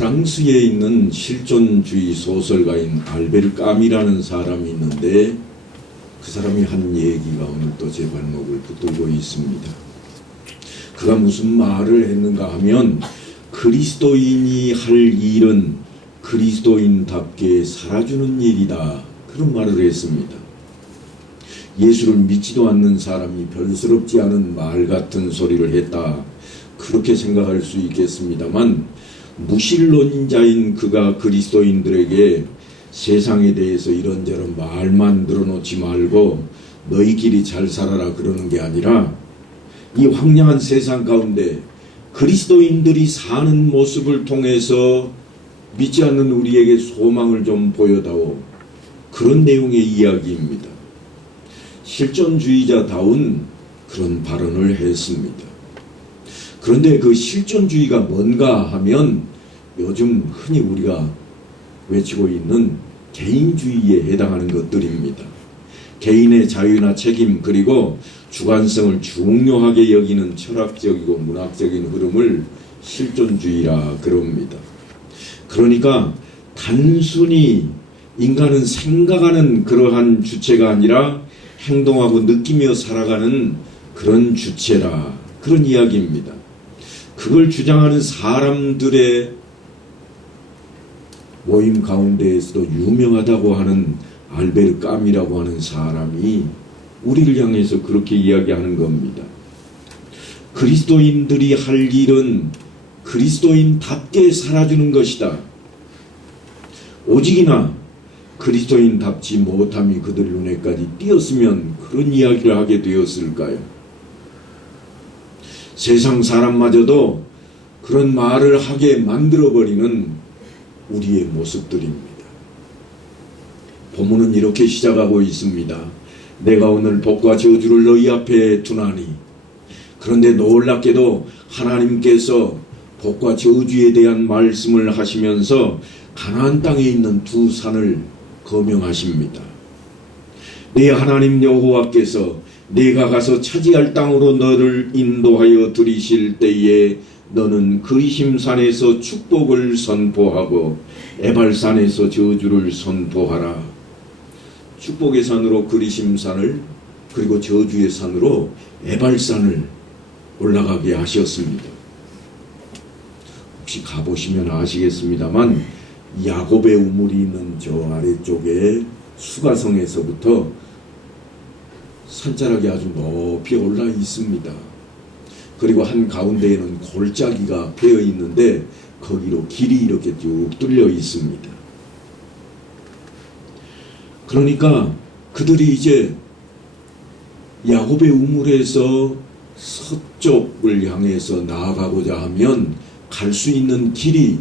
프랑스에 있는 실존주의 소설가인 알베르 까미라는 사람이 있는데 그 사람이 한 얘기가 오늘 또 제 발목을 붙들고 있습니다. 그가 무슨 말을 했는가 하면 그리스도인이 할 일은 그리스도인답게 살아주는 일이다, 그런 말을 했습니다. 예수를 믿지도 않는 사람이 별스럽지 않은 말 같은 소리를 했다, 그렇게 생각할 수 있겠습니다만 무신론자인 그가 그리스도인들에게 세상에 대해서 이런저런 말만 늘어놓지 말고 너희끼리 잘 살아라 그러는 게 아니라 이 황량한 세상 가운데 그리스도인들이 사는 모습을 통해서 믿지 않는 우리에게 소망을 좀 보여다오, 그런 내용의 이야기입니다. 실존주의자다운 그런 발언을 했습니다. 그런데 그 실존주의가 뭔가 하면 요즘 흔히 우리가 외치고 있는 개인주의에 해당하는 것들입니다. 개인의 자유나 책임 그리고 주관성을 중요하게 여기는 철학적이고 문학적인 흐름을 실존주의라 그럽니다. 그러니까 단순히 인간은 생각하는 그러한 주체가 아니라 행동하고 느끼며 살아가는 그런 주체라, 그런 이야기입니다. 그걸 주장하는 사람들의 모임 가운데에서도 유명하다고 하는 알베르 까미라고 하는 사람이 우리를 향해서 그렇게 이야기하는 겁니다. 그리스도인들이 할 일은 그리스도인답게 살아주는 것이다. 오직이나 그리스도인답지 못함이 그들 눈에까지 띄었으면 그런 이야기를 하게 되었을까요? 세상 사람마저도 그런 말을 하게 만들어버리는 우리의 모습들입니다. 본문은 이렇게 시작하고 있습니다. 내가 오늘 복과 저주를 너희 앞에 두나니. 그런데 놀랍게도 하나님께서 복과 저주에 대한 말씀을 하시면서 가나안 땅에 있는 두 산을 거명하십니다. 네 하나님 여호와께서 네가 가서 차지할 땅으로 너를 인도하여 들이실 때에 너는 그리심산에서 축복을 선포하고 에발산에서 저주를 선포하라. 축복의 산으로 그리심산을, 그리고 저주의 산으로 에발산을 올라가게 하셨습니다. 혹시 가보시면 아시겠습니다만 야곱의 우물이 있는 저 아래쪽에 수가성에서부터 산자락이 아주 높이 올라 있습니다. 그리고 한 가운데에는 골짜기가 패여 있는데 거기로 길이 이렇게 쭉 뚫려 있습니다. 그러니까 그들이 이제 야곱의 우물에서 서쪽을 향해서 나아가고자 하면 갈 수 있는 길이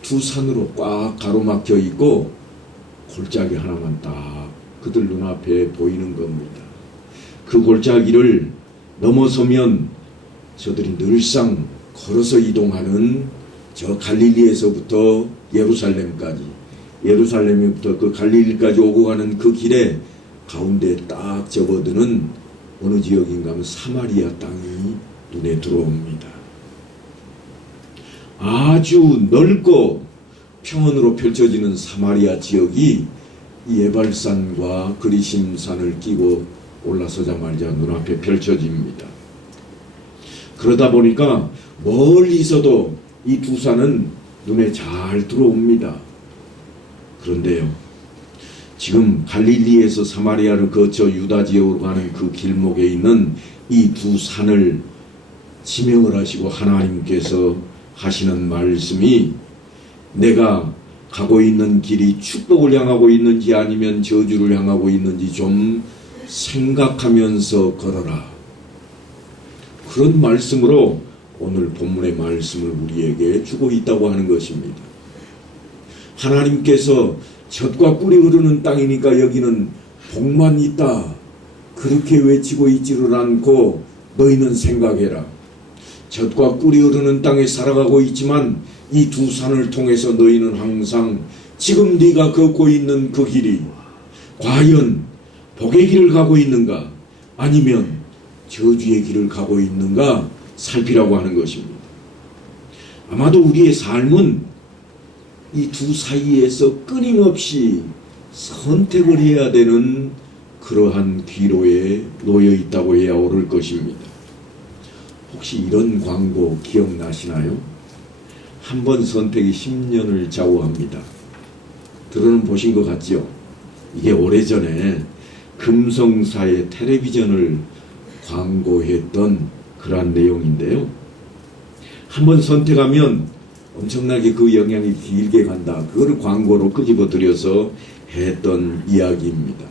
두 산으로 꽉 가로막혀 있고 골짜기 하나만 딱 그들 눈앞에 보이는 겁니다. 그 골짜기를 넘어서면 저들이 늘상 걸어서 이동하는 저 갈릴리에서부터 예루살렘까지, 예루살렘부터 그 갈릴리까지 오고 가는 그 길에 가운데 딱 접어드는 어느 지역인가 하면 사마리아 땅이 눈에 들어옵니다. 아주 넓고 평원으로 펼쳐지는 사마리아 지역이 에발산과 그리심산을 끼고 올라서자마자 눈앞에 펼쳐집니다. 그러다 보니까 멀리서도 이 두 산은 눈에 잘 들어옵니다. 그런데요, 지금 갈릴리에서 사마리아를 거쳐 유다 지역으로 가는 그 길목에 있는 이 두 산을 지명을 하시고 하나님께서 하시는 말씀이 내가 가고 있는 길이 축복을 향하고 있는지 아니면 저주를 향하고 있는지 좀 생각하면서 걸어라. 그런 말씀으로 오늘 본문의 말씀을 우리에게 주고 있다고 하는 것입니다. 하나님께서 젖과 꿀이 흐르는 땅이니까 여기는 복만 있다, 그렇게 외치고 있지를 않고 너희는 생각해라. 젖과 꿀이 흐르는 땅에 살아가고 있지만 이 두 산을 통해서 너희는 항상 지금 네가 걷고 있는 그 길이 과연 복의 길을 가고 있는가 아니면 저주의 길을 가고 있는가 살피라고 하는 것입니다. 아마도 우리의 삶은 이 두 사이에서 끊임없이 선택을 해야 되는 그러한 기로에 놓여 있다고 해야 옳을 것입니다. 혹시 이런 광고 기억나시나요? 한 번 선택이 10년을 좌우합니다. 들어는 보신 것 같죠? 이게 오래전에 금성사의 텔레비전을 광고했던 그러한 내용인데요. 한 번 선택하면 엄청나게 그 영향이 길게 간다. 그걸 광고로 끄집어 들여서 했던 이야기입니다.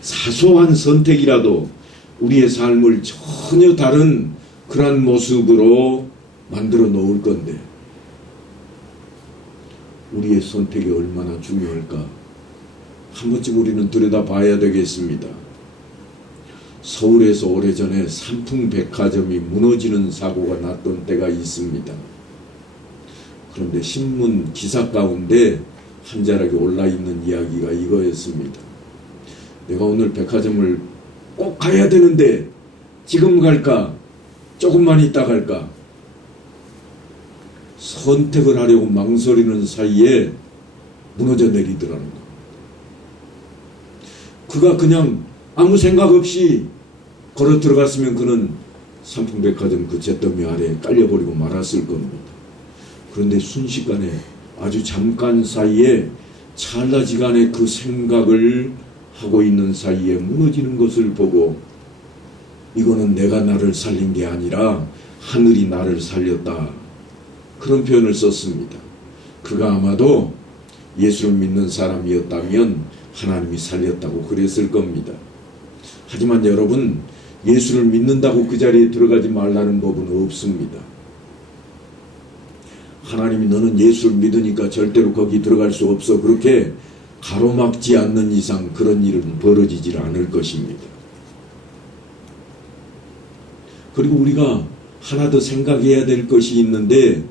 사소한 선택이라도 우리의 삶을 전혀 다른 그러한 모습으로 만들어 놓을 건데 우리의 선택이 얼마나 중요할까? 한 번쯤 우리는 들여다봐야 되겠습니다. 서울에서 오래전에 삼풍백화점이 무너지는 사고가 났던 때가 있습니다. 그런데 신문 기사 가운데 한 자락에 올라있는 이야기가 이거였습니다. 내가 오늘 백화점을 꼭 가야 되는데 지금 갈까? 조금만 있다 갈까? 선택을 하려고 망설이는 사이에 무너져 내리더라는 거. 그가 그냥 아무 생각 없이 걸어 들어갔으면 그는 삼풍백화점 그 잿더미 아래에 깔려버리고 말았을 겁니다. 그런데 순식간에 아주 잠깐 사이에 찰나지간에 그 생각을 하고 있는 사이에 무너지는 것을 보고 이거는 내가 나를 살린 게 아니라 하늘이 나를 살렸다. 그런 표현을 썼습니다. 그가 아마도 예수를 믿는 사람이었다면 하나님이 살렸다고 그랬을 겁니다. 하지만 여러분, 예수를 믿는다고 그 자리에 들어가지 말라는 법은 없습니다. 하나님이 너는 예수를 믿으니까 절대로 거기 들어갈 수 없어. 그렇게 가로막지 않는 이상 그런 일은 벌어지질 않을 것입니다. 그리고 우리가 하나 더 생각해야 될 것이 있는데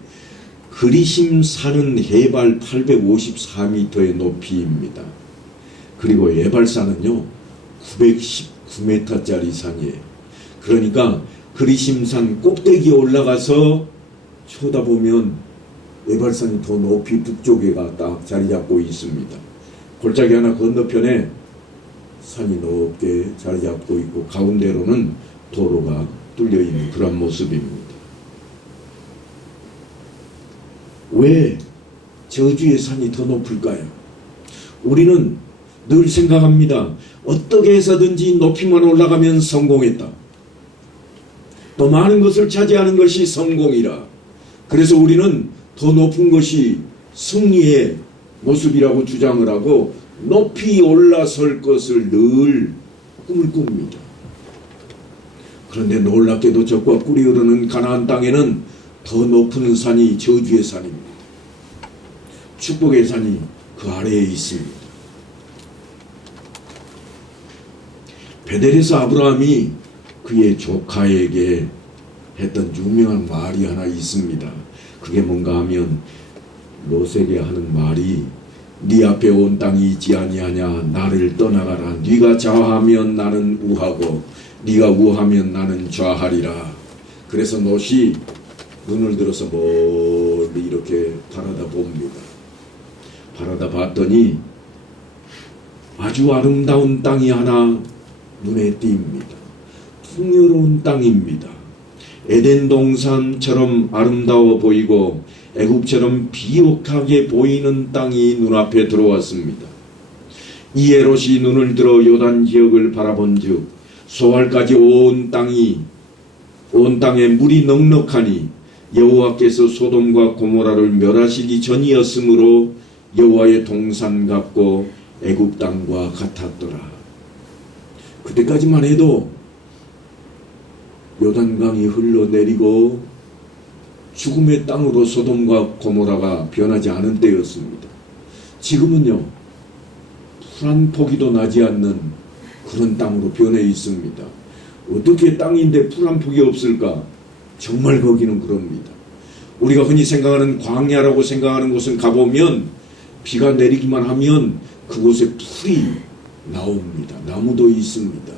그리심산은 해발 854m의 높이입니다. 그리고 에발산은요 919m짜리 산이에요. 그러니까 그리심산 꼭대기에 올라가서 쳐다보면 에발산이 더 높이 북쪽에가 딱 자리 잡고 있습니다. 골짜기 하나 건너편에 산이 높게 자리 잡고 있고 가운데로는 도로가 뚫려있는 그런 모습입니다. 왜 저주의 산이 더 높을까요? 우리는 늘 생각합니다. 어떻게 해서든지 높이만 올라가면 성공했다. 또 많은 것을 차지하는 것이 성공이라. 그래서 우리는 더 높은 것이 승리의 모습이라고 주장을 하고 높이 올라설 것을 늘 꿈을 꿉니다. 그런데 놀랍게도 젖과 꿀이 흐르는 가나안 땅에는 더 높은 산이 저주의 산입니다. 축복의 산이 그 아래에 있습니다. 베델에서 아브라함이 그의 조카에게 했던 유명한 말이 하나 있습니다. 그게 뭔가 하면 롯에게 하는 말이 네 앞에 온 땅이 있지 아니하냐 나를 떠나가라. 네가 좌하면 나는 우하고 네가 우하면 나는 좌하리라. 그래서 롯이 눈을 들어서 멀리 이렇게 바라다 봅니다. 바라다 봤더니 아주 아름다운 땅이 하나 눈에 띕니다. 풍요로운 땅입니다. 에덴 동산처럼 아름다워 보이고 애굽처럼 비옥하게 보이는 땅이 눈앞에 들어왔습니다. 이에 롯이 눈을 들어 요단 지역을 바라본즉 소알까지 온 땅에 물이 넉넉하니 여호와께서 소돔과 고모라를 멸하시기 전이었으므로 여호와의 동산 같고 애굽 땅과 같았더라. 그때까지만 해도 요단강이 흘러내리고 죽음의 땅으로 소돔과 고모라가 변하지 않은 때였습니다. 지금은요 풀 한 포기도 나지 않는 그런 땅으로 변해 있습니다. 어떻게 땅인데 풀 한 폭이 없을까? 정말 거기는 그럽니다. 우리가 흔히 생각하는 광야라고 생각하는 곳은 가보면 비가 내리기만 하면 그곳에 풀이 나옵니다. 나무도 있습니다.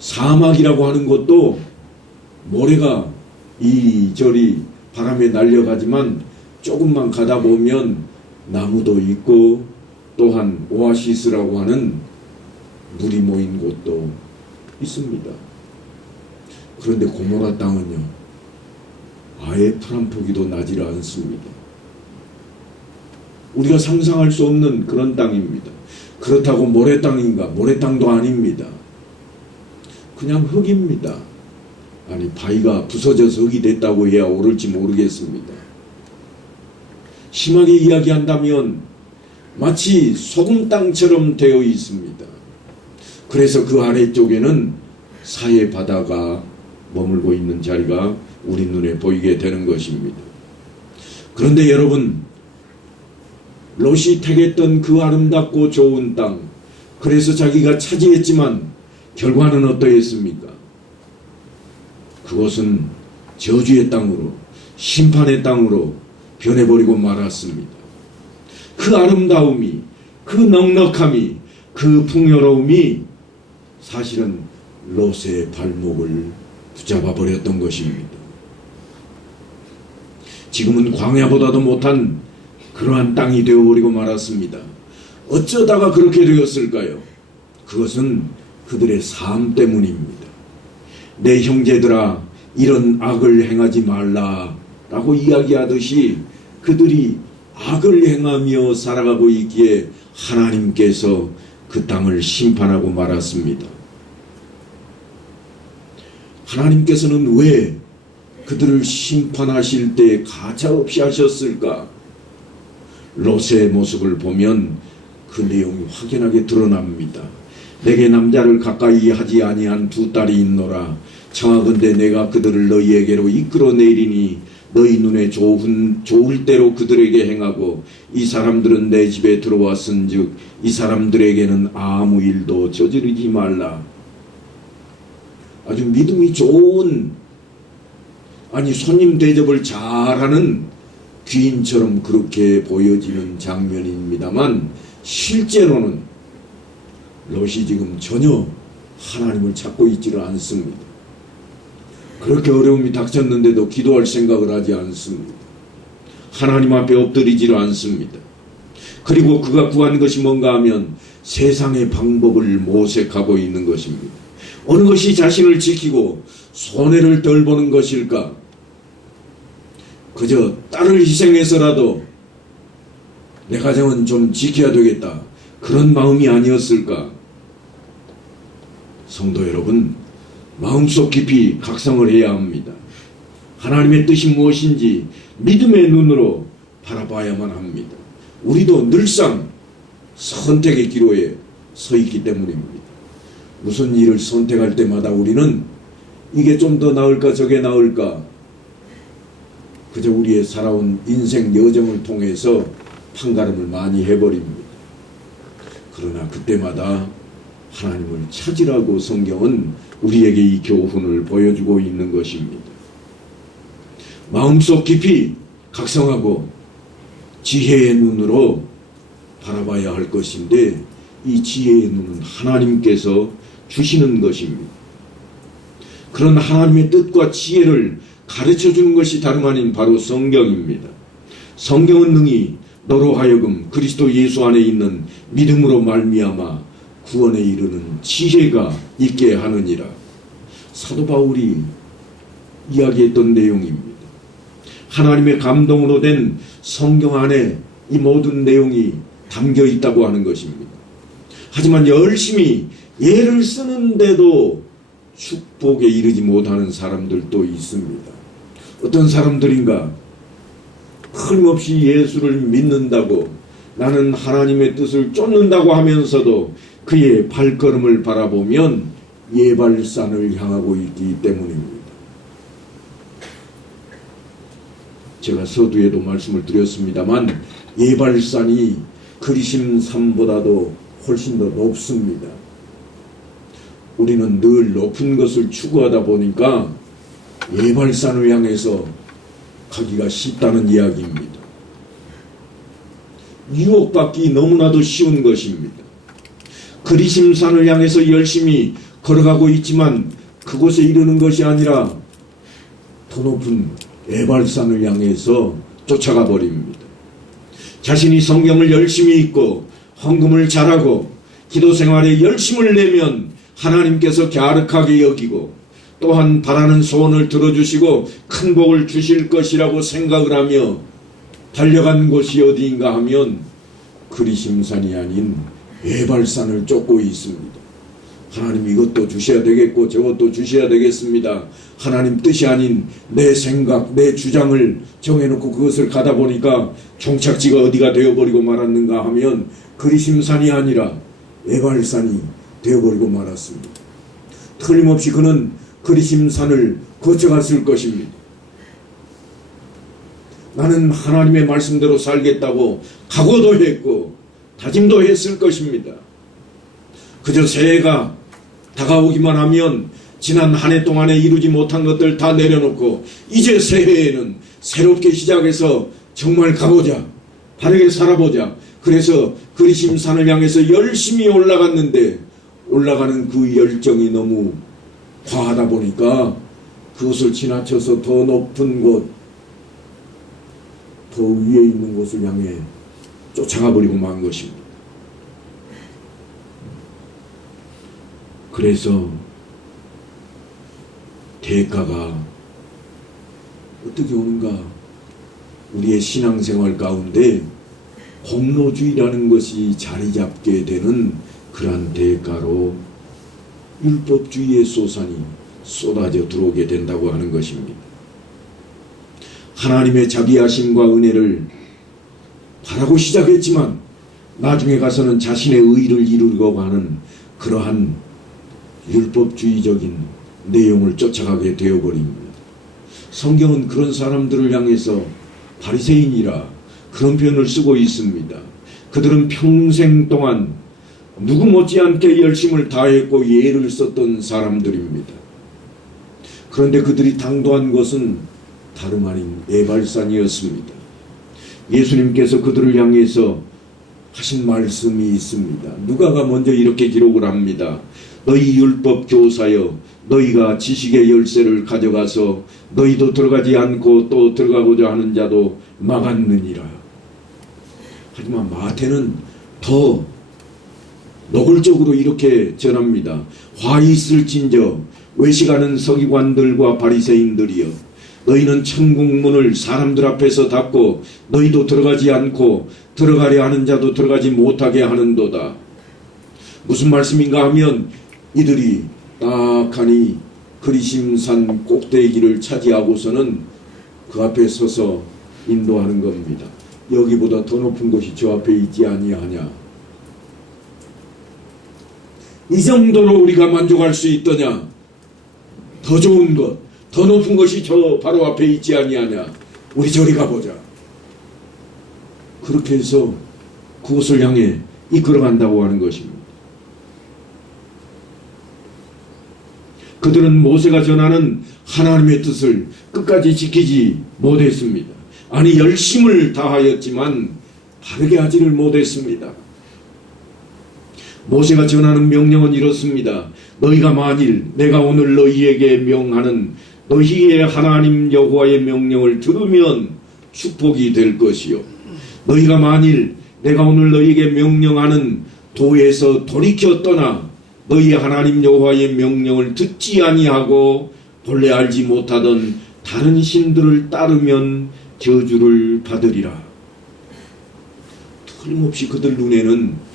사막이라고 하는 것도 모래가 이리저리 바람에 날려가지만 조금만 가다 보면 나무도 있고 또한 오아시스라고 하는 물이 모인 곳도 있습니다. 그런데 고모라 땅은요, 아예 풀 한 포기도 나지를 않습니다. 우리가 상상할 수 없는 그런 땅입니다. 그렇다고 모래 땅인가? 모래 땅도 아닙니다. 그냥 흙입니다. 아니, 바위가 부서져서 흙이 됐다고 해야 옳을지 모르겠습니다. 심하게 이야기한다면 마치 소금 땅처럼 되어 있습니다. 그래서 그 아래쪽에는 사해 바다가 머물고 있는 자리가 우리 눈에 보이게 되는 것입니다. 그런데 여러분, 롯이 택했던 그 아름답고 좋은 땅, 그래서 자기가 차지했지만 결과는 어떠했습니까? 그것은 저주의 땅으로, 심판의 땅으로 변해버리고 말았습니다. 그 아름다움이, 그 넉넉함이, 그 풍요로움이 사실은 롯의 발목을 붙잡아 버렸던 것입니다. 지금은 광야보다도 못한 그러한 땅이 되어버리고 말았습니다. 어쩌다가 그렇게 되었을까요? 그것은 그들의 삶 때문입니다. 내 형제들아, 이런 악을 행하지 말라 라고 이야기하듯이 그들이 악을 행하며 살아가고 있기에 하나님께서 그 땅을 심판하고 말았습니다. 하나님께서는 왜 그들을 심판하실 때 가차없이 하셨을까? 롯의 모습을 보면 그 내용이 확연하게 드러납니다. 내게 남자를 가까이 하지 아니한 두 딸이 있노라. 청하건대 내가 그들을 너희에게로 이끌어내리니 너희 눈에 좋을 대로 그들에게 행하고 이 사람들은 내 집에 들어왔은즉 이 사람들에게는 아무 일도 저지르지 말라. 아주 믿음이 좋은, 아니 손님 대접을 잘하는 귀인처럼 그렇게 보여지는 장면입니다만 실제로는 롯이 지금 전혀 하나님을 찾고 있지를 않습니다. 그렇게 어려움이 닥쳤는데도 기도할 생각을 하지 않습니다. 하나님 앞에 엎드리지를 않습니다. 그리고 그가 구한 것이 뭔가 하면 세상의 방법을 모색하고 있는 것입니다. 어느 것이 자신을 지키고 손해를 덜 보는 것일까? 그저 딸을 희생해서라도 내 가정은 좀 지켜야 되겠다, 그런 마음이 아니었을까? 성도 여러분, 마음속 깊이 각성을 해야 합니다. 하나님의 뜻이 무엇인지 믿음의 눈으로 바라봐야만 합니다. 우리도 늘상 선택의 기로에 서 있기 때문입니다. 무슨 일을 선택할 때마다 우리는 이게 좀 더 나을까 저게 나을까, 그저 우리의 살아온 인생 여정을 통해서 판가름을 많이 해버립니다. 그러나 그때마다 하나님을 찾으라고 성경은 우리에게 이 교훈을 보여주고 있는 것입니다. 마음속 깊이 각성하고 지혜의 눈으로 바라봐야 할 것인데 이 지혜의 눈은 하나님께서 주시는 것입니다. 그런 하나님의 뜻과 지혜를 가르쳐주는 것이 다름 아닌 바로 성경입니다. 성경은 능히 너로 하여금 그리스도 예수 안에 있는 믿음으로 말미암아 구원에 이르는 지혜가 있게 하느니라. 사도 바울이 이야기했던 내용입니다. 하나님의 감동으로 된 성경 안에 이 모든 내용이 담겨 있다고 하는 것입니다. 하지만 열심히 예를 쓰는데도 축복에 이르지 못하는 사람들도 있습니다. 어떤 사람들인가? 끊임없이 예수를 믿는다고, 나는 하나님의 뜻을 쫓는다고 하면서도 그의 발걸음을 바라보면 예발산을 향하고 있기 때문입니다. 제가 서두에도 말씀을 드렸습니다만 예발산이 그리심산보다도 훨씬 더 높습니다. 우리는 늘 높은 것을 추구하다 보니까 예발산을 향해서 가기가 쉽다는 이야기입니다. 유혹받기 너무나도 쉬운 것입니다. 그리심산을 향해서 열심히 걸어가고 있지만 그곳에 이르는 것이 아니라 더 높은 예발산을 향해서 쫓아가 버립니다. 자신이 성경을 열심히 읽고 헌금을 잘하고 기도 생활에 열심을 내면 하나님께서 갸륵하게 여기고 또한 바라는 소원을 들어주시고 큰 복을 주실 것이라고 생각을 하며 달려간 곳이 어디인가 하면 그리심산이 아닌 에발산을 쫓고 있습니다. 하나님 이것도 주셔야 되겠고 저것도 주셔야 되겠습니다. 하나님 뜻이 아닌 내 생각, 내 주장을 정해놓고 그것을 가다 보니까 종착지가 어디가 되어버리고 말았는가 하면 그리심산이 아니라 에발산이 되어버리고 말았습니다. 틀림없이 그는 그리심산을 거쳐갔을 것입니다. 나는 하나님의 말씀대로 살겠다고 각오도 했고 다짐도 했을 것입니다. 그저 새해가 다가오기만 하면 지난 한 해 동안에 이루지 못한 것들 다 내려놓고 이제 새해에는 새롭게 시작해서 정말 가보자, 바르게 살아보자. 그래서 그리심산을 향해서 열심히 올라갔는데 올라가는 그 열정이 너무 과하다 보니까 그것을 지나쳐서 더 높은 곳, 더 위에 있는 곳을 향해 쫓아가 버리고 만 것입니다. 그래서 대가가 어떻게 오는가? 우리의 신앙생활 가운데 공로주의라는 것이 자리 잡게 되는 그러한 대가로 율법주의의 소산이 쏟아져 들어오게 된다고 하는 것입니다. 하나님의 자비하심과 은혜를 바라고 시작했지만 나중에 가서는 자신의 의를 이루려고 하는 그러한 율법주의적인 내용을 쫓아가게 되어버립니다. 성경은 그런 사람들을 향해서 바리새인이라 그런 표현을 쓰고 있습니다. 그들은 평생 동안 누구 못지않게 열심을 다했고 예를 썼던 사람들입니다. 그런데 그들이 당도한 것은 다름 아닌 에발산이었습니다. 예수님께서 그들을 향해서 하신 말씀이 있습니다. 누가가 먼저 이렇게 기록을 합니다. 너희 율법 교사여, 너희가 지식의 열쇠를 가져가서 너희도 들어가지 않고 또 들어가고자 하는 자도 막았느니라. 하지만 마태는 더 노골적으로 이렇게 전합니다. 화 있을진저 외식하는 서기관들과 바리새인들이여, 너희는 천국문을 사람들 앞에서 닫고 너희도 들어가지 않고 들어가려 하는 자도 들어가지 못하게 하는도다. 무슨 말씀인가 하면 이들이 딱하니 그리심산 꼭대기를 차지하고서는 그 앞에 서서 인도하는 겁니다. 여기보다 더 높은 곳이 저 앞에 있지 아니하냐. 이 정도로 우리가 만족할 수 있더냐. 더 좋은 것, 더 높은 것이 저 바로 앞에 있지 아니하냐. 우리 저리 가보자. 그렇게 해서 그곳을 향해 이끌어간다고 하는 것입니다. 그들은 모세가 전하는 하나님의 뜻을 끝까지 지키지 못했습니다. 아니 열심을 다하였지만 바르게 하지를 못했습니다. 모세가 전하는 명령은 이렇습니다. 너희가 만일 내가 오늘 너희에게 명하는 너희의 하나님 여호와의 명령을 들으면 축복이 될 것이요, 너희가 만일 내가 오늘 너희에게 명령하는 도에서 돌이켜 떠나 너희 하나님 여호와의 명령을 듣지 아니하고 본래 알지 못하던 다른 신들을 따르면 저주를 받으리라. 틀림없이 그들 눈에는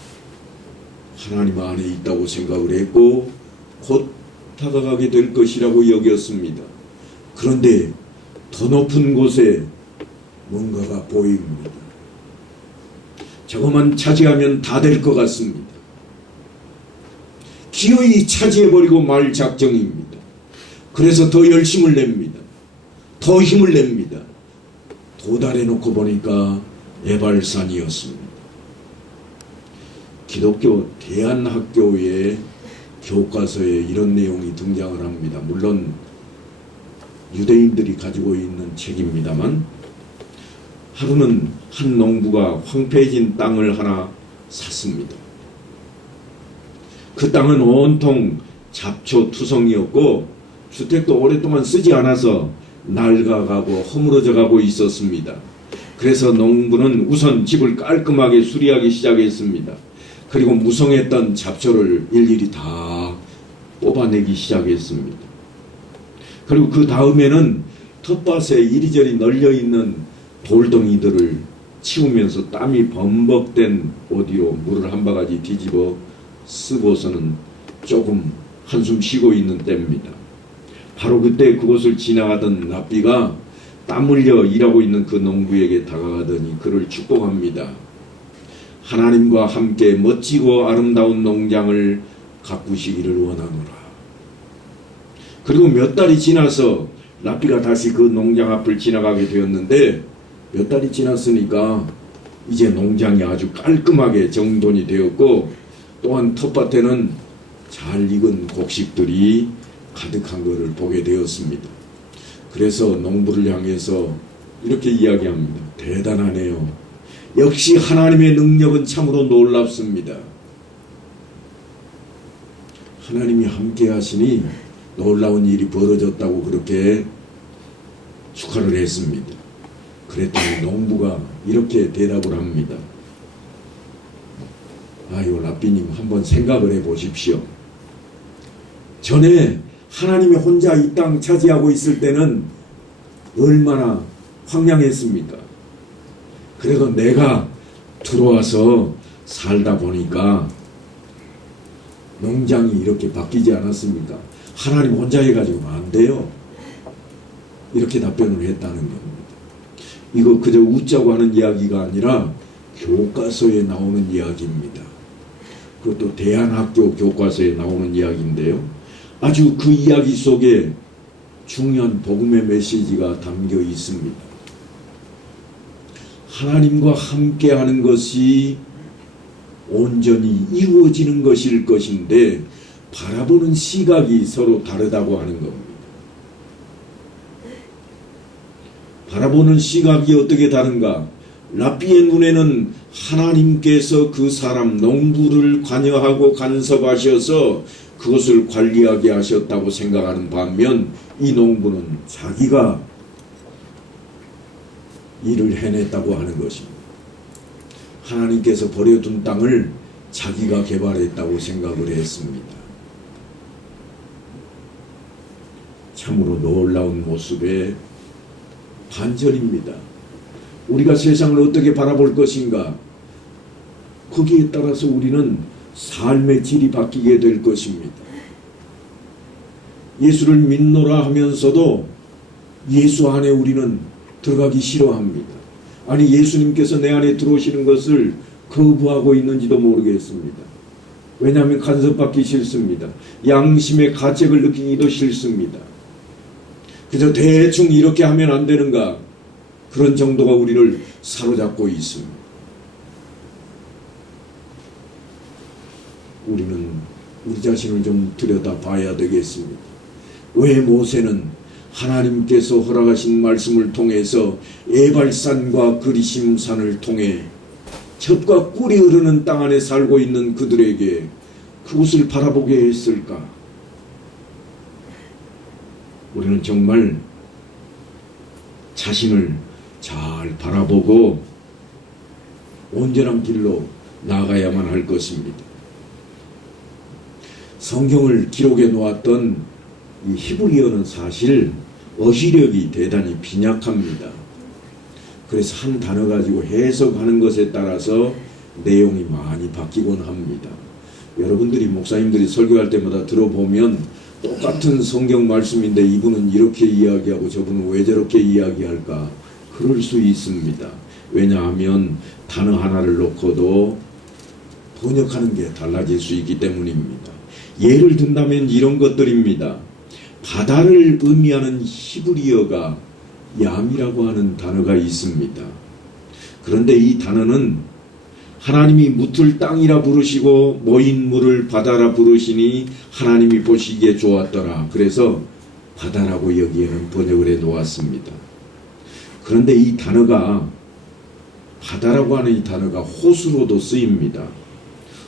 하나님 안에 있다고 생각을 했고 곧 다가가게 될 것이라고 여겼습니다. 그런데 더 높은 곳에 뭔가가 보입니다. 저것만 차지하면 다 될 것 같습니다. 기어이 차지해버리고 말 작정입니다. 그래서 더 열심을 냅니다. 더 힘을 냅니다. 도달해놓고 보니까 에발산이었습니다. 기독교 대안학교의 교과서에 이런 내용이 등장을 합니다. 물론 유대인들이 가지고 있는 책입니다만, 하루는 한 농부가 황폐해진 땅을 하나 샀습니다. 그 땅은 온통 잡초투성이었고 주택도 오랫동안 쓰지 않아서 낡아가고 허물어져 가고 있었습니다. 그래서 농부는 우선 집을 깔끔하게 수리하기 시작했습니다. 그리고 무성했던 잡초를 일일이 다 뽑아내기 시작했습니다. 그리고 그 다음에는 텃밭에 이리저리 널려있는 돌덩이들을 치우면서 땀이 범벅된 옷 위로 물을 한 바가지 뒤집어 쓰고서는 조금 한숨 쉬고 있는 때입니다. 바로 그때 그곳을 지나가던 랍비가 땀 흘려 일하고 있는 그 농부에게 다가가더니 그를 축복합니다. 하나님과 함께 멋지고 아름다운 농장을 가꾸시기를 원하노라. 그리고 몇 달이 지나서 랍비가 다시 그 농장 앞을 지나가게 되었는데 몇 달이 지났으니까 이제 농장이 아주 깔끔하게 정돈이 되었고 또한 텃밭에는 잘 익은 곡식들이 가득한 것을 보게 되었습니다. 그래서 농부를 향해서 이렇게 이야기합니다. 대단하네요. 역시 하나님의 능력은 참으로 놀랍습니다. 하나님이 함께 하시니 놀라운 일이 벌어졌다고 그렇게 축하를 했습니다. 그랬더니 농부가 이렇게 대답을 합니다. 아유, 랍비님 한번 생각을 해 보십시오. 전에 하나님이 혼자 이 땅 차지하고 있을 때는 얼마나 황량했습니까? 그래도 내가 들어와서 살다 보니까 농장이 이렇게 바뀌지 않았습니까? 하나님 혼자 해가지고는 안 돼요. 이렇게 답변을 했다는 겁니다. 이거 그저 웃자고 하는 이야기가 아니라 교과서에 나오는 이야기입니다. 그것도 대안학교 교과서에 나오는 이야기인데요. 아주 그 이야기 속에 중요한 복음의 메시지가 담겨 있습니다. 하나님과 함께하는 것이 온전히 이루어지는 것일 것인데 바라보는 시각이 서로 다르다고 하는 겁니다. 바라보는 시각이 어떻게 다른가? 랍비의 눈에는 하나님께서 그 사람 농부를 관여하고 간섭하셔서 그것을 관리하게 하셨다고 생각하는 반면 이 농부는 자기가 일을 해냈다고 하는 것입니다. 하나님께서 버려둔 땅을 자기가 개발했다고 생각을 했습니다. 참으로 놀라운 모습의 반전입니다. 우리가 세상을 어떻게 바라볼 것인가? 거기에 따라서 우리는 삶의 질이 바뀌게 될 것입니다. 예수를 믿노라 하면서도 예수 안에 우리는 들어가기 싫어합니다. 아니, 예수님께서 내 안에 들어오시는 것을 거부하고 있는지도 모르겠습니다. 왜냐하면 간섭받기 싫습니다. 양심의 가책을 느끼기도 싫습니다. 그저 대충 이렇게 하면 안 되는가? 그런 정도가 우리를 사로잡고 있습니다. 우리는 우리 자신을 좀 들여다봐야 되겠습니다. 왜 모세는 하나님께서 허락하신 말씀을 통해서 에발산과 그리심산을 통해 젖과 꿀이 흐르는 땅 안에 살고 있는 그들에게 그곳을 바라보게 했을까? 우리는 정말 자신을 잘 바라보고 온전한 길로 나아가야만 할 것입니다. 성경을 기록해 놓았던 이 히브리어는 사실 어휘력이 대단히 빈약합니다. 그래서 한 단어 가지고 해석하는 것에 따라서 내용이 많이 바뀌곤 합니다. 여러분들이 목사님들이 설교할 때마다 들어보면 똑같은 성경 말씀인데 이분은 이렇게 이야기하고 저분은 왜 저렇게 이야기할까? 그럴 수 있습니다. 왜냐하면 단어 하나를 놓고도 번역하는 게 달라질 수 있기 때문입니다. 예를 든다면 이런 것들입니다. 바다를 의미하는 히브리어가 얌이라고 하는 단어가 있습니다. 그런데 이 단어는 하나님이 묻을 땅이라 부르시고 모인 물을 바다라 부르시니 하나님이 보시기에 좋았더라. 그래서 바다라고 여기에는 번역을 해 놓았습니다. 그런데 이 단어가 바다라고 하는 이 단어가 호수로도 쓰입니다.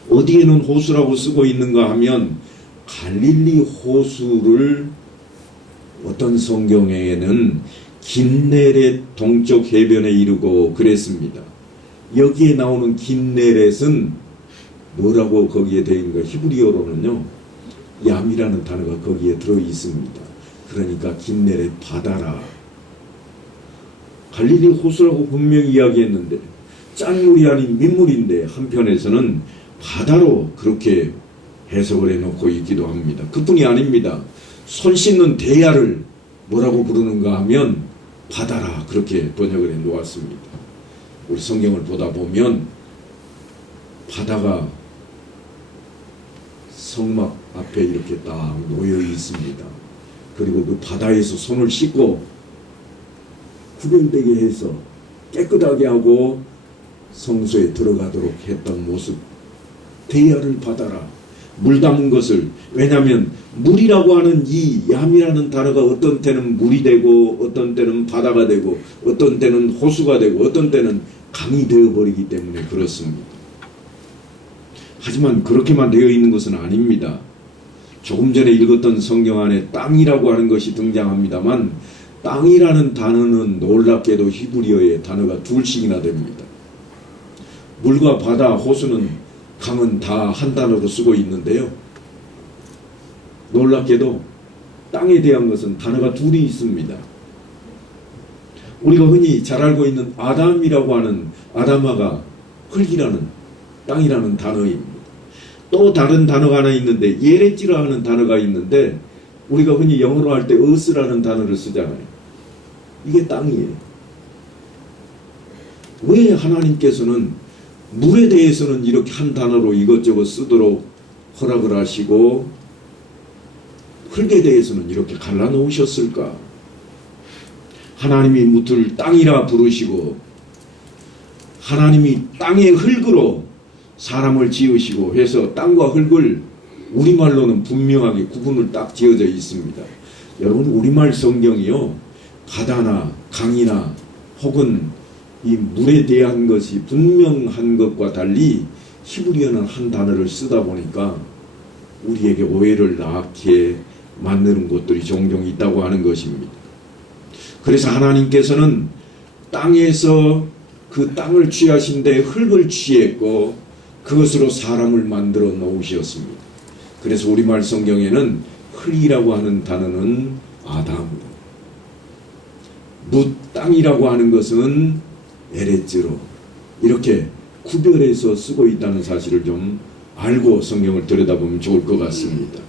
어디에는 호수라고 쓰고 있는가 하면 갈릴리 호수를 어떤 성경에는 긴네렛 동쪽 해변에 이르고 그랬습니다. 여기에 나오는 긴네렛은 뭐라고 거기에 되어 있는가? 히브리어로는요, 얌이라는 단어가 거기에 들어 있습니다. 그러니까 긴네렛 바다라. 갈릴리 호수라고 분명히 이야기했는데 짠물이 아닌 민물인데 한편에서는 바다로 그렇게 해석을 해놓고 있기도 합니다. 그뿐이 아닙니다. 손 씻는 대야를 뭐라고 부르는가 하면 바다라 그렇게 번역을 해 놓았습니다. 우리 성경을 보다 보면 바다가 성막 앞에 이렇게 딱 놓여 있습니다. 그리고 그 바다에서 손을 씻고 구별되게 해서 깨끗하게 하고 성소에 들어가도록 했던 모습. 대야를 받아라. 물 담은 것을. 왜냐하면 물이라고 하는 이 얌이라는 단어가 어떤 때는 물이 되고 어떤 때는 바다가 되고 어떤 때는 호수가 되고 어떤 때는 강이 되어버리기 때문에 그렇습니다. 하지만 그렇게만 되어 있는 것은 아닙니다. 조금 전에 읽었던 성경 안에 땅이라고 하는 것이 등장합니다만 땅이라는 단어는 놀랍게도 히브리어의 단어가 둘씩이나 됩니다. 물과 바다, 호수는, 강은 다 한 단어로 쓰고 있는데요. 놀랍게도 땅에 대한 것은 단어가 둘이 있습니다. 우리가 흔히 잘 알고 있는 아담이라고 하는 아담아가 흙이라는 땅이라는 단어입니다. 또 다른 단어가 하나 있는데 예레찌라 하는 단어가 있는데 우리가 흔히 영어로 할 때 earth라는 단어를 쓰잖아요. 이게 땅이에요. 왜 하나님께서는 물에 대해서는 이렇게 한 단어로 이것저것 쓰도록 허락을 하시고 흙에 대해서는 이렇게 갈라놓으셨을까? 하나님이 무트를 땅이라 부르시고 하나님이 땅의 흙으로 사람을 지으시고 해서 땅과 흙을 우리말로는 분명하게 구분을 딱 지어져 있습니다. 여러분, 우리말 성경이요, 바다나 강이나 혹은 이 물에 대한 것이 분명한 것과 달리 히브리어는 한 단어를 쓰다 보니까 우리에게 오해를 낳게 만드는 것들이 종종 있다고 하는 것입니다. 그래서 하나님께서는 땅에서 그 땅을 취하신데 흙을 취했고 그것으로 사람을 만들어 놓으셨습니다. 그래서 우리말 성경에는 흙이라고 하는 단어는 아담, 무 땅이라고 하는 것은 에레츠로 이렇게 구별해서 쓰고 있다는 사실을 좀 알고 성경을 들여다보면 좋을 것 같습니다.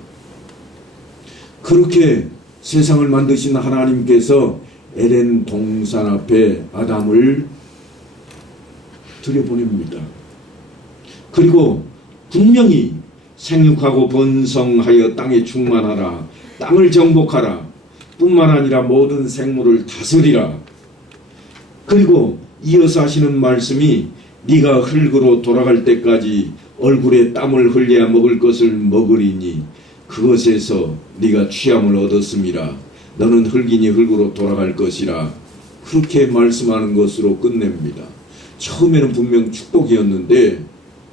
그렇게 세상을 만드신 하나님께서 에덴 동산 앞에 아담을 들여보냅니다. 그리고 분명히 생육하고 번성하여 땅에 충만하라, 땅을 정복하라, 뿐만 아니라 모든 생물을 다스리라. 그리고 이어서 하시는 말씀이 네가 흙으로 돌아갈 때까지 얼굴에 땀을 흘려야 먹을 것을 먹으리니 그것에서 네가 취함을 얻었음이라. 너는 흙이니 흙으로 돌아갈 것이라. 그렇게 말씀하는 것으로 끝냅니다. 처음에는 분명 축복이었는데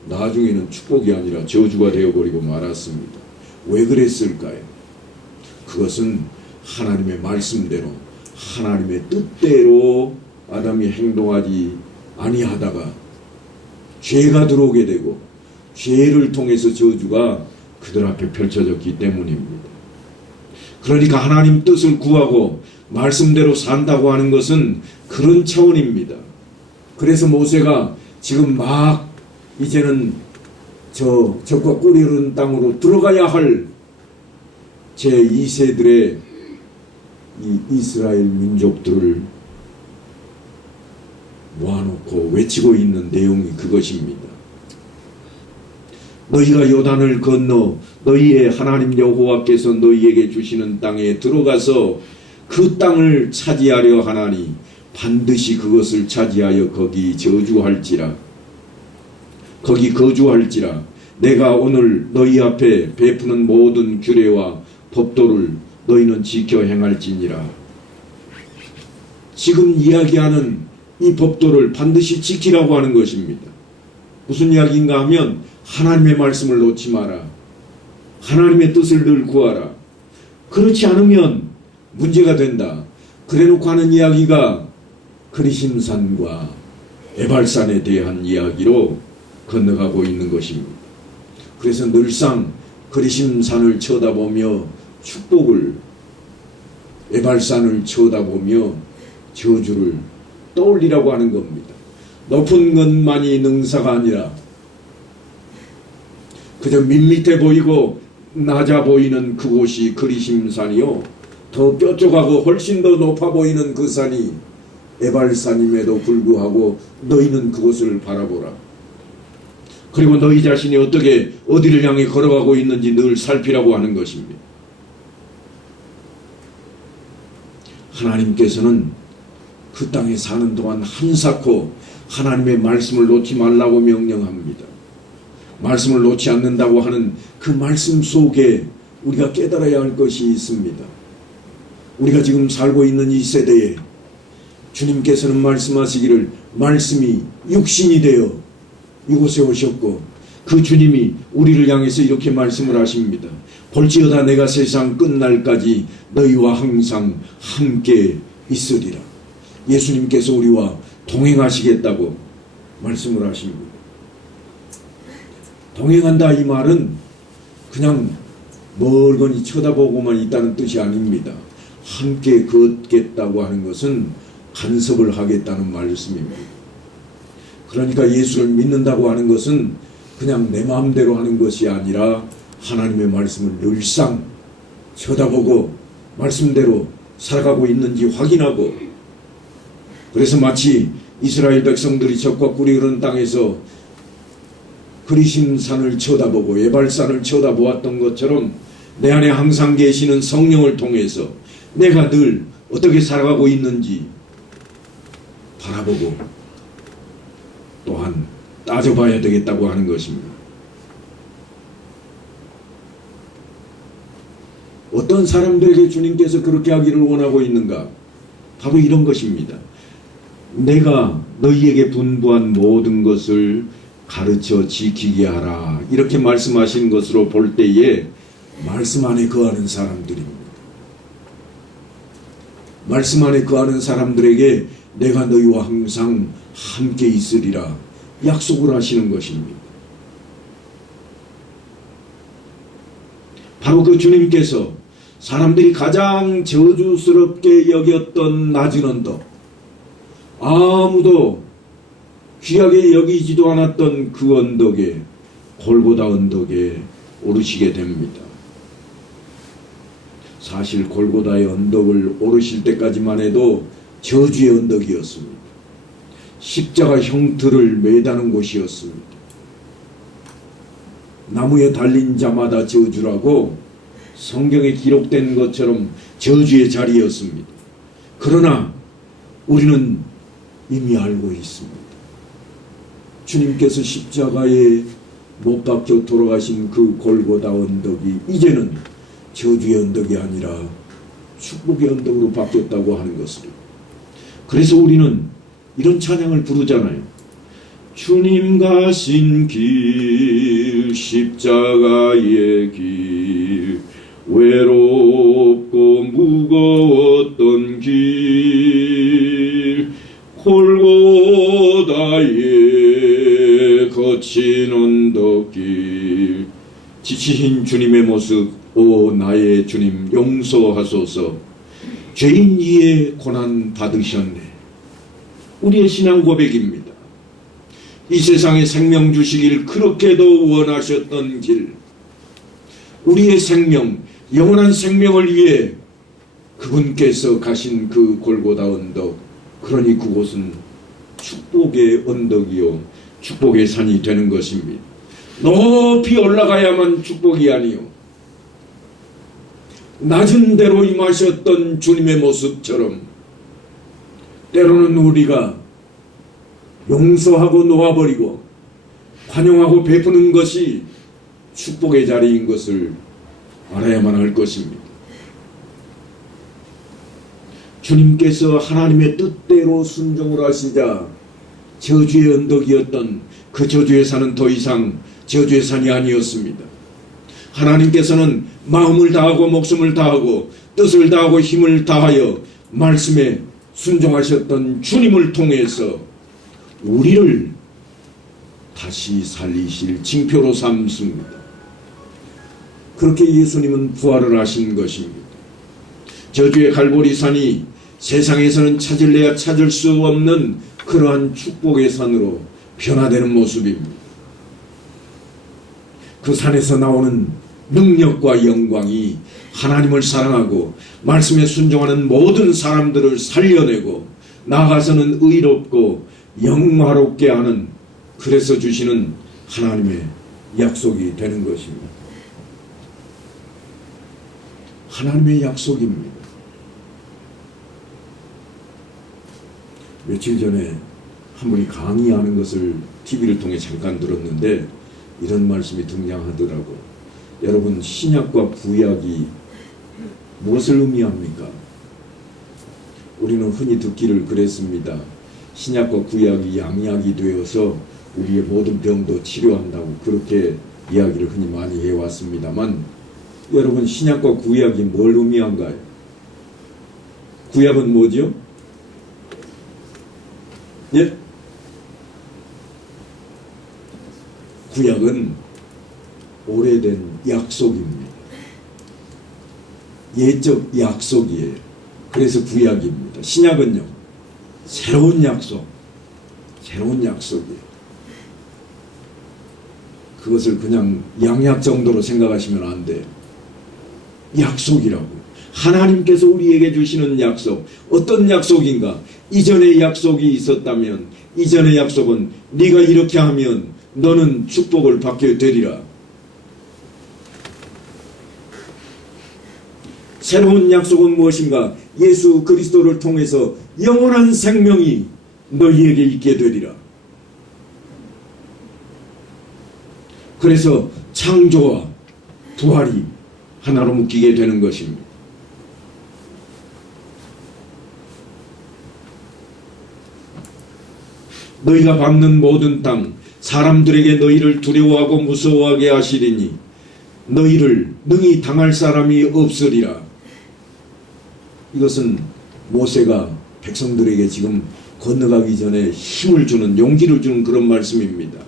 나중에는 축복이 아니라 저주가 되어버리고 말았습니다. 왜 그랬을까요? 그것은 하나님의 말씀대로 하나님의 뜻대로 아담이 행동하지 아니하다가 죄가 들어오게 되고 죄를 통해서 저주가 그들 앞에 펼쳐졌기 때문입니다. 그러니까 하나님 뜻을 구하고 말씀대로 산다고 하는 것은 그런 차원입니다. 그래서 모세가 지금 막 이제는 적과 꿀이 흐르는 땅으로 들어가야 할 제2세들의 이 이스라엘 민족들을 모아놓고 외치고 있는 내용이 그것입니다. 너희가 요단을 건너 너희의 하나님 여호와께서 너희에게 주시는 땅에 들어가서 그 땅을 차지하려 하나니 반드시 그것을 차지하여 거기 거주할지라. 내가 오늘 너희 앞에 베푸는 모든 규례와 법도를 너희는 지켜 행할지니라. 지금 이야기하는 이 법도를 반드시 지키라고 하는 것입니다. 무슨 이야기인가 하면 하나님의 말씀을 놓지 마라. 하나님의 뜻을 늘 구하라. 그렇지 않으면 문제가 된다. 그래놓고 하는 이야기가 그리심산과 에발산에 대한 이야기로 건너가고 있는 것입니다. 그래서 늘상 그리심산을 쳐다보며 축복을, 에발산을 쳐다보며 저주를 떠올리라고 하는 겁니다. 높은 것만이 능사가 아니라 그저 밋밋해 보이고 낮아 보이는 그곳이 그리심산이요, 더 뾰족하고 훨씬 더 높아 보이는 그 산이 에발산임에도 불구하고 너희는 그곳을 바라보라. 그리고 너희 자신이 어떻게 어디를 향해 걸어가고 있는지 늘 살피라고 하는 것입니다. 하나님께서는 그 땅에 사는 동안 한사코 하나님의 말씀을 놓지 말라고 명령합니다. 말씀을 놓지 않는다고 하는 그 말씀 속에 우리가 깨달아야 할 것이 있습니다. 우리가 지금 살고 있는 이 세대에 주님께서는 말씀하시기를 말씀이 육신이 되어 이곳에 오셨고, 그 주님이 우리를 향해서 이렇게 말씀을 하십니다. 볼지어다 내가 세상 끝날까지 너희와 항상 함께 있으리라. 예수님께서 우리와 동행하시겠다고 말씀을 하십니다. 동행한다 이 말은 그냥 멀거니 쳐다보고만 있다는 뜻이 아닙니다. 함께 걷겠다고 하는 것은 간섭을 하겠다는 말씀입니다. 그러니까 예수를 믿는다고 하는 것은 그냥 내 마음대로 하는 것이 아니라 하나님의 말씀을 늘상 쳐다보고 말씀대로 살아가고 있는지 확인하고, 그래서 마치 이스라엘 백성들이 적과 꿀이 흐르는 땅에서 그리심산을 쳐다보고 에발산을 쳐다보았던 것처럼 내 안에 항상 계시는 성령을 통해서 내가 늘 어떻게 살아가고 있는지 바라보고 또한 따져봐야 되겠다고 하는 것입니다. 어떤 사람들에게 주님께서 그렇게 하기를 원하고 있는가? 바로 이런 것입니다. 내가 너희에게 분부한 모든 것을 가르쳐 지키게 하라, 이렇게 말씀하신 것으로 볼 때에 말씀 안에 거하는 사람들입니다. 말씀 안에 거하는 사람들에게 내가 너희와 항상 함께 있으리라 약속을 하시는 것입니다. 바로 그 주님께서 사람들이 가장 저주스럽게 여겼던 낮은 언덕, 아무도 귀하게 여기지도 않았던 그 언덕에, 골고다 언덕에 오르시게 됩니다. 사실 골고다의 언덕을 오르실 때까지만 해도 저주의 언덕이었습니다. 십자가 형틀을 매다는 곳이었습니다. 나무에 달린 자마다 저주라고 성경에 기록된 것처럼 저주의 자리였습니다. 그러나 우리는 이미 알고 있습니다. 주님께서 십자가에 못 박혀 돌아가신 그 골고다 언덕이 이제는 저주의 언덕이 아니라 축복의 언덕으로 바뀌었다고 하는 것을. 그래서 우리는 이런 찬양을 부르잖아요. 주님 가신 길, 십자가의 길, 외롭고 무거웠던 길, 골고다의 거친 언덕길, 지치신 주님의 모습, 오 나의 주님 용서하소서. 죄인 이에 고난 받으셨네. 우리의 신앙 고백입니다. 이 세상에 생명 주시길 그렇게도 원하셨던 길, 우리의 생명, 영원한 생명을 위해 그분께서 가신 그 골고다 언덕, 그러니 그곳은 축복의 언덕이요 축복의 산이 되는 것입니다. 높이 올라가야만 축복이 아니요, 낮은 데로 임하셨던 주님의 모습처럼 때로는 우리가 용서하고 놓아버리고 관용하고 베푸는 것이 축복의 자리인 것을 알아야만 할 것입니다. 주님께서 하나님의 뜻대로 순종을 하시자 저주의 언덕이었던 그 저주의 산은 더 이상 저주의 산이 아니었습니다. 하나님께서는 마음을 다하고 목숨을 다하고 뜻을 다하고 힘을 다하여 말씀에 순종하셨던 주님을 통해서 우리를 다시 살리실 징표로 삼습니다. 그렇게 예수님은 부활을 하신 것입니다. 저주의 갈보리산이 세상에서는 찾을래야 찾을 수 없는 그러한 축복의 산으로 변화되는 모습입니다. 그 산에서 나오는 능력과 영광이 하나님을 사랑하고 말씀에 순종하는 모든 사람들을 살려내고 나아가서는 의롭고 영화롭게 하는, 그래서 주시는 하나님의 약속이 되는 것입니다. 하나님의 약속입니다. 며칠 전에 한 분이 강의하는 것을 TV를 통해 잠깐 들었는데 이런 말씀이 등장하더라고요. 여러분, 신약과 구약이 무엇을 의미합니까? 우리는 흔히 듣기를 그랬습니다. 신약과 구약이 양약이 되어서 우리의 모든 병도 치료한다고 그렇게 이야기를 흔히 많이 해왔습니다만, 여러분, 신약과 구약이 뭘 의미한가요? 구약은 뭐죠? 예? 구약은 오래된 약속입니다. 예적 약속이에요. 그래서 구약입니다. 신약은요, 새로운 약속, 새로운 약속이에요. 그것을 그냥 양약 정도로 생각하시면 안 돼요. 약속이라고. 하나님께서 우리에게 주시는 약속. 어떤 약속인가? 이전의 약속이 있었다면 이전의 약속은 네가 이렇게 하면 너는 축복을 받게 되리라. 새로운 약속은 무엇인가? 예수 그리스도를 통해서 영원한 생명이 너희에게 있게 되리라. 그래서 창조와 부활이 하나로 묶이게 되는 것입니다. 너희가 밟는 모든 땅, 사람들에게 너희를 두려워하고 무서워하게 하시리니 너희를 능히 당할 사람이 없으리라. 이것은 모세가 백성들에게 지금 건너가기 전에 힘을 주는, 용기를 주는 그런 말씀입니다.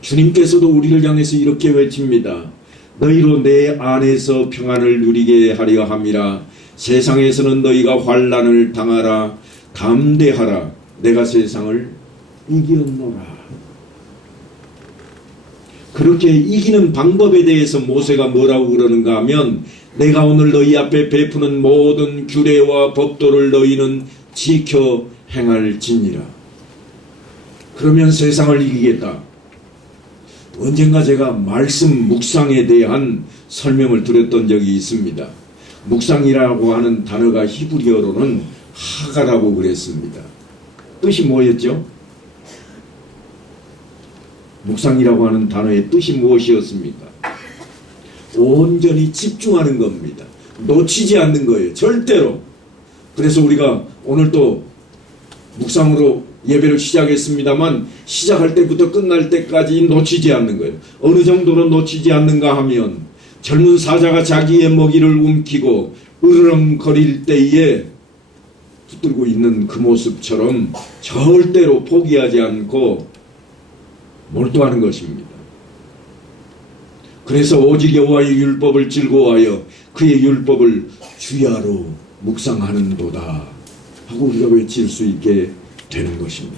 주님께서도 우리를 향해서 이렇게 외칩니다. 너희로 내 안에서 평안을 누리게 하려 함이라. 세상에서는 너희가 환난을 당하라. 담대하라. 내가 세상을 이겼노라. 그렇게 이기는 방법에 대해서 모세가 뭐라고 그러는가 하면, 내가 오늘 너희 앞에 베푸는 모든 규례와 법도를 너희는 지켜 행할지니라. 그러면 세상을 이기겠다. 언젠가 제가 말씀 묵상에 대한 설명을 드렸던 적이 있습니다. 묵상이라고 하는 단어가 히브리어로는 하가라고 그랬습니다. 뜻이 뭐였죠? 묵상이라고 하는 단어의 뜻이 무엇이었습니까? 온전히 집중하는 겁니다. 놓치지 않는 거예요. 절대로. 그래서 우리가 오늘 또 묵상으로 예배를 시작했습니다만, 시작할 때부터 끝날 때까지 놓치지 않는 거예요. 어느 정도로 놓치지 않는가 하면, 젊은 사자가 자기의 먹이를 움키고 으르렁거릴 때에 붙들고 있는 그 모습처럼 절대로 포기하지 않고 몰두하는 것입니다. 그래서 오직 여호와의 율법을 즐거워하여 그의 율법을 주야로 묵상하는도다 하고 우리가 외칠 수 있게 되는 것입니다.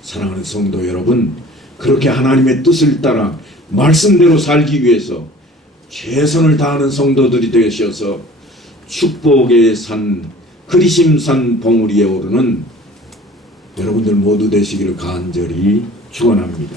사랑하는 성도 여러분, 그렇게 하나님의 뜻을 따라 말씀대로 살기 위해서 최선을 다하는 성도들이 되셔서 축복의 산, 그리심산 봉우리에 오르는 여러분들 모두 되시기를 간절히 축원합니다.